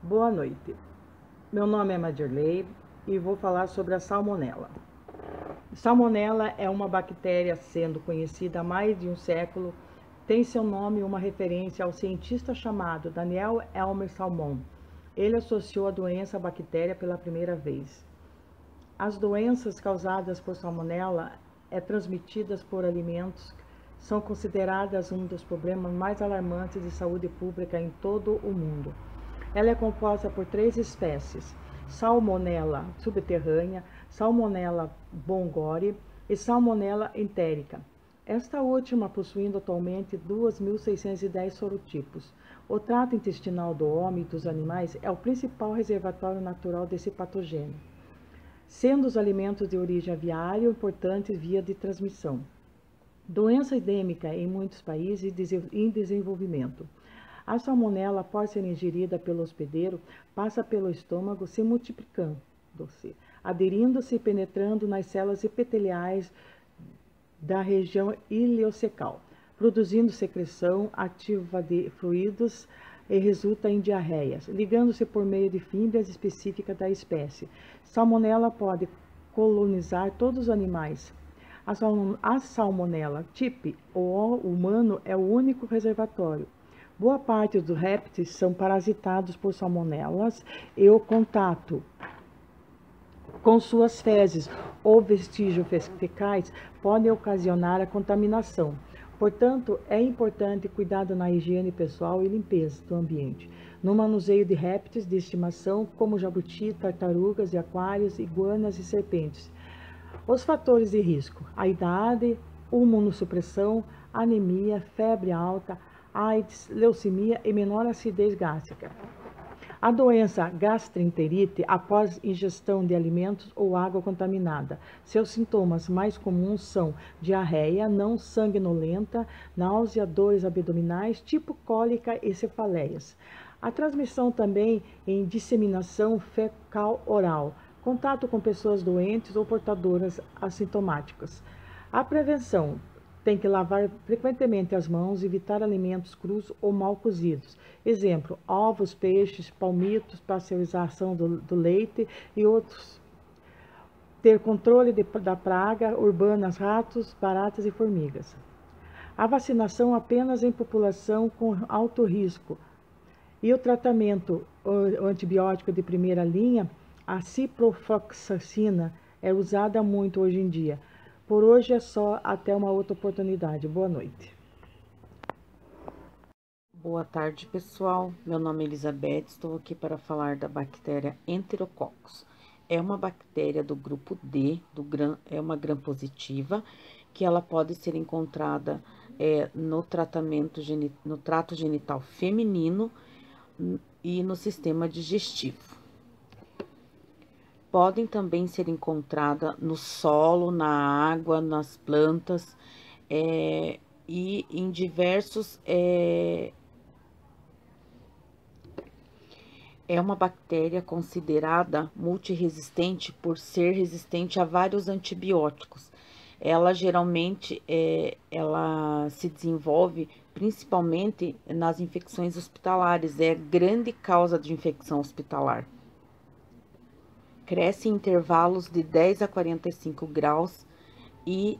Boa noite. Meu nome é Madirley e vou falar sobre a salmonela. Salmonela é uma bactéria sendo conhecida há mais de um século. Tem seu nome uma referência ao cientista chamado Daniel Elmer Salmon. Ele associou a doença à bactéria pela primeira vez. As doenças causadas por salmonela transmitidas por alimentos são consideradas um dos problemas mais alarmantes de saúde pública em todo o mundo. Ela é composta por 3 espécies: Salmonella subterrânea, Salmonella bongori e Salmonella entérica. Esta última possuindo atualmente 2.610 sorotipos. O trato intestinal do homem e dos animais é o principal reservatório natural desse patogênio, sendo os alimentos de origem aviária importantes via de transmissão. Doença endêmica em muitos países em desenvolvimento. A salmonela, após ser ingerida pelo hospedeiro, passa pelo estômago, se multiplicando-se, aderindo-se e penetrando nas células epiteliais da região ileocecal, produzindo secreção ativa de fluidos e resulta em diarreias, ligando-se por meio de fibras específicas da espécie. Salmonela pode colonizar todos os animais. A salmonela tipo humano é o único reservatório. Boa parte dos répteis são parasitados por salmonelas e o contato com suas fezes ou vestígios fecais pode ocasionar a contaminação. Portanto, é importante cuidado na higiene pessoal e limpeza do ambiente, no manuseio de répteis de estimação como jabuti, tartarugas e aquários, iguanas e serpentes. Os fatores de risco: a idade, imunossupressão, anemia, febre alta, AIDS, leucemia e menor acidez gástrica. A doença gastroenterite após ingestão de alimentos ou água contaminada. Seus sintomas mais comuns são diarreia não sanguinolenta, náusea, dores abdominais, tipo cólica e cefaleias. A transmissão também em disseminação fecal-oral, contato com pessoas doentes ou portadoras assintomáticas. A prevenção: tem que lavar frequentemente as mãos, evitar alimentos crus ou mal cozidos. Exemplo: ovos, peixes, palmitos, pasteurização do leite e outros. Ter controle da praga urbana, ratos, baratas e formigas. A vacinação apenas em população com alto risco. E o tratamento antibiótico de primeira linha, a ciprofloxacina, é usada muito hoje em dia. Por hoje é só, até uma outra oportunidade. Boa noite. Boa tarde, pessoal. Meu nome é Elizabeth, estou aqui para falar da bactéria Enterococcus. É uma bactéria do grupo D, é uma gram-positiva, que ela pode ser encontrada no trato genital feminino e no sistema digestivo. Podem também ser encontradas no solo, na água, nas plantas e em diversos. É uma bactéria considerada multiresistente por ser resistente a vários antibióticos. Ela geralmente ela se desenvolve principalmente nas infecções hospitalares, é grande causa de infecção hospitalar. Cresce em intervalos de 10 a 45 graus e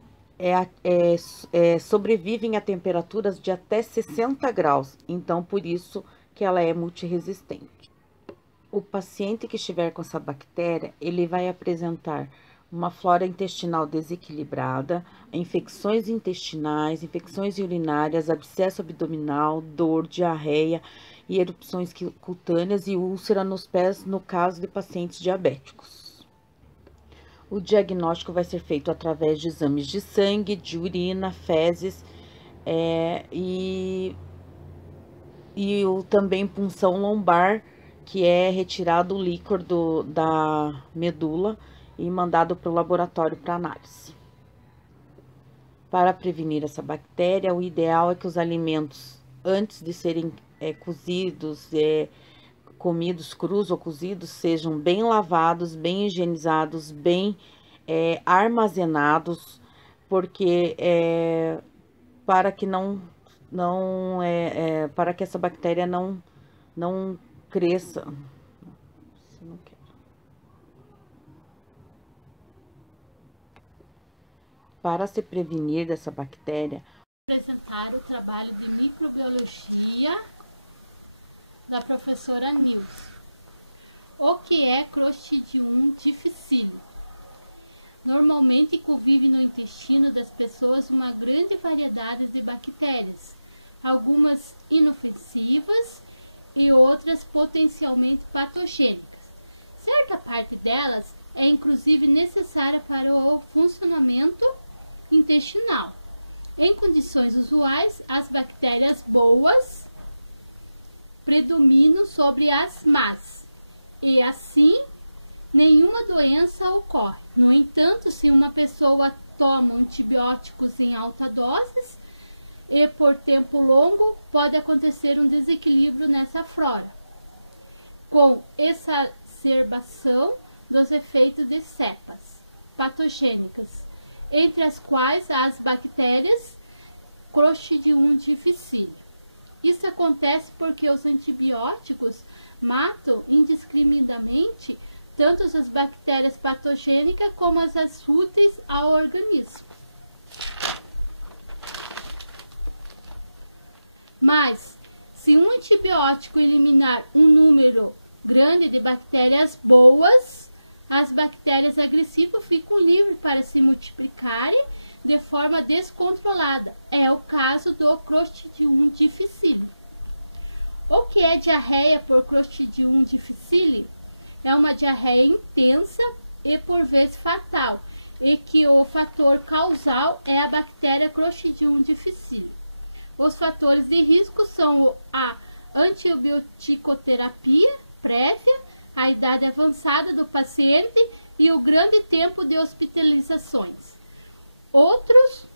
sobrevivem a temperaturas de até 60 graus, então por isso que ela é multiresistente. O paciente que estiver com essa bactéria, ele vai apresentar uma flora intestinal desequilibrada, infecções intestinais, infecções urinárias, abscesso abdominal, dor, diarreia e erupções cutâneas e úlcera nos pés no caso de pacientes diabéticos. O diagnóstico vai ser feito através de exames de sangue, de urina, fezes também punção lombar, que é retirado o líquor da medula e mandado para o laboratório para análise. Para prevenir essa bactéria, o ideal é que os alimentos, antes de serem cozidos, comidos crus ou cozidos, sejam bem lavados, bem higienizados, bem armazenados, porque para que para que essa bactéria não cresça. Para se prevenir dessa bactéria, apresentar o trabalho de microbiologia da professora Nilce. O que é Clostridium difficile? Normalmente convive no intestino das pessoas uma grande variedade de bactérias, algumas inofensivas e outras potencialmente patogênicas. Certa parte delas é inclusive necessária para o funcionamento intestinal. Em condições usuais, as bactérias boas predominam sobre as más, e assim nenhuma doença ocorre. No entanto, se uma pessoa toma antibióticos em alta doses e por tempo longo, pode acontecer um desequilíbrio nessa flora, com exacerbação dos efeitos de cepas patogênicas, entre as quais as bactérias Clostridium difficile. Isso acontece porque os antibióticos matam indiscriminadamente tanto as bactérias patogênicas como as úteis ao organismo. Mas, se um antibiótico eliminar um número grande de bactérias boas, as bactérias agressivas ficam livres para se multiplicarem de forma descontrolada. É o caso do Clostridium difficile. O que é diarreia por Clostridium difficile? É uma diarreia intensa e por vezes fatal, e que o fator causal é a bactéria Clostridium difficile. Os fatores de risco são a antibioticoterapia prévia, a idade avançada do paciente e o grande tempo de hospitalizações. Outros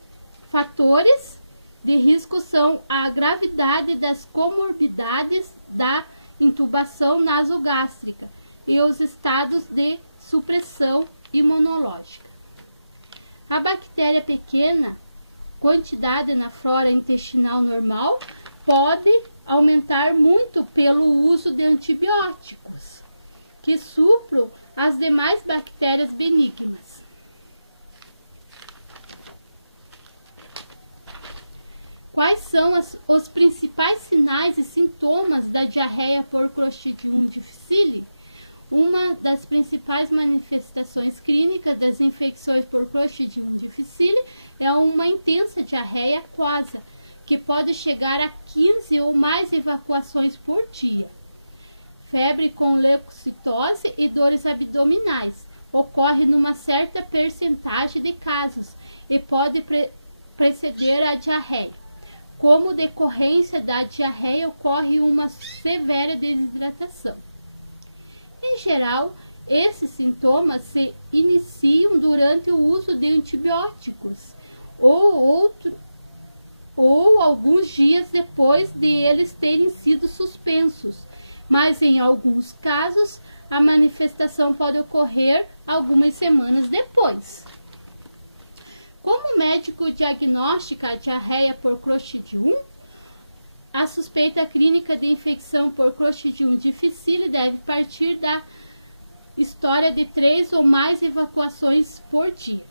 fatores de risco são a gravidade das comorbidades da intubação nasogástrica e os estados de supressão imunológica. A bactéria pequena quantidade na flora intestinal normal pode aumentar muito pelo uso de antibióticos, que supram as demais bactérias benignas. Quais são os principais sinais e sintomas da diarreia por Clostridium difficile? Uma das principais manifestações clínicas das infecções por Clostridium difficile é uma intensa diarreia aquosa, que pode chegar a 15 ou mais evacuações por dia. Febre com leucocitose e dores abdominais ocorre numa certa percentagem de casos e pode preceder a diarreia. Como decorrência da diarreia ocorre uma severa desidratação. Em geral, esses sintomas se iniciam durante o uso de antibióticos ou alguns dias depois de eles terem sido suspensos, mas em alguns casos a manifestação pode ocorrer algumas semanas depois. Como o médico diagnostica a diarreia por Clostridium? A suspeita clínica de infecção por Clostridium difficile deve partir da história de 3 ou mais evacuações por dia.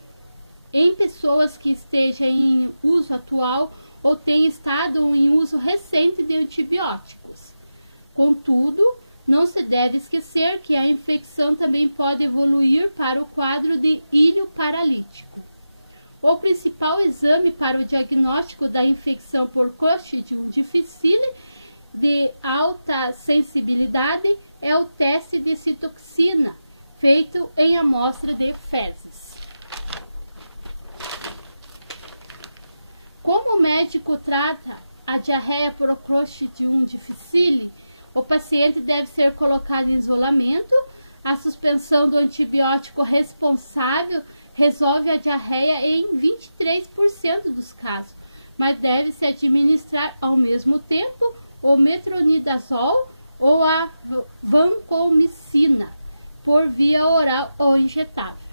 Em pessoas que estejam em uso atual ou tenham estado em uso recente de antibióticos. Contudo, não se deve esquecer que a infecção também pode evoluir para o quadro de ilho paralítico. O principal exame para o diagnóstico da infecção por Clostridium difficile de alta sensibilidade é o teste de citoxina, feito em amostra de fezes. Como o médico trata a diarreia por Clostridium difficile, o paciente deve ser colocado em isolamento. A suspensão do antibiótico responsável resolve a diarreia em 23% dos casos, mas deve-se administrar ao mesmo tempo o metronidazol ou a vancomicina por via oral ou injetável.